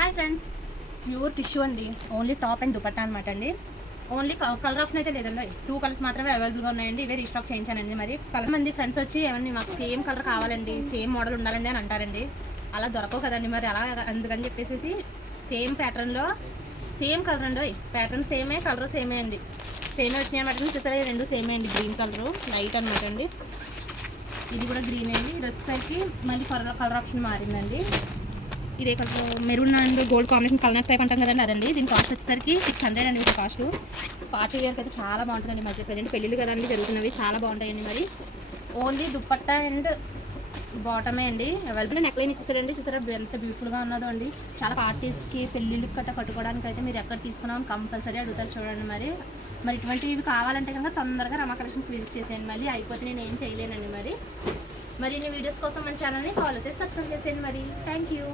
Hi friends, pure tissue అండి. Only top and dupatta అనమాట అండి. ఓన్లీ కలర్ ఆప్షన్ అయితే లేదండి. 2 కలర్స్ మాత్రమే అవైలబుల్గా ఉన్నాయండి. ఇవే రీస్టాక్ చేయించానండి. మరి కలర్ మంది ఫ్రెండ్స్ వచ్చి ఏమన్నా మాకు సేమ్ కలర్ కావాలండి, సేమ్ మోడల్ ఉండాలండి అని అంటారండి. అలా దొరకవు కదండి. మరి అలా అందుకని చెప్పేసి సేమ్ ప్యాటర్న్లో సేమ్ కలర్ అండి. ప్యాటర్న్ సేమే, కలర్ సేమే అండి. సేమే వచ్చినాయి అనమాట. చూసారా, రెండు సేమే అండి. గ్రీన్ కలరు లైట్ అనమాట అండి. ఇది కూడా గ్రీన్ అండి. ఇది వచ్చేసరికి మళ్ళీ కలర్ ఆప్షన్ మారిందండి. ఇదే colour maroon and gold combination colour type అంటాం కదండి, అదండి. దీని కాస్ట్ వచ్చేసరికి 600 అండి. ఇది కాస్ట్ పార్టీ వేర్కి అయితే చాలా బాగుంటుందండి. మధ్య ప్రజెంట్ పెళ్ళిళ్ళు కదండి జరుగుతున్నవి, చాలా బాగుంటాయండి. మరి ఓన్లీ దుప్పట్టా అండ్ బాటమే అండి అవైలబుల్. నెక్లైన్ ఇచ్చేసారండి. చూసారా ఎంత బ్యూటిఫుల్గా ఉన్నదో అండి. చాలా పార్టీస్కి పెళ్ళిళ్ళకి కట్ట కట్టుకోవడానికి అయితే మీరు ఎక్కడ తీసుకున్నామని కంపల్సరీ అడుగుతారు చూడండి. మరి ఇటువంటివి కావాలంటే కనుక తొందరగా రమా కలెక్షన్స్ విజిట్ చేసేయండి. మళ్ళీ అయిపోతే నేను ఏం చేయలేనండి. మరి ఇన్ని వీడియోస్ కోసం మన ఛానల్ని ఫాలో చేసి సబ్స్క్రైబ్ చేసేయండి. మరి థ్యాంక్ యూ.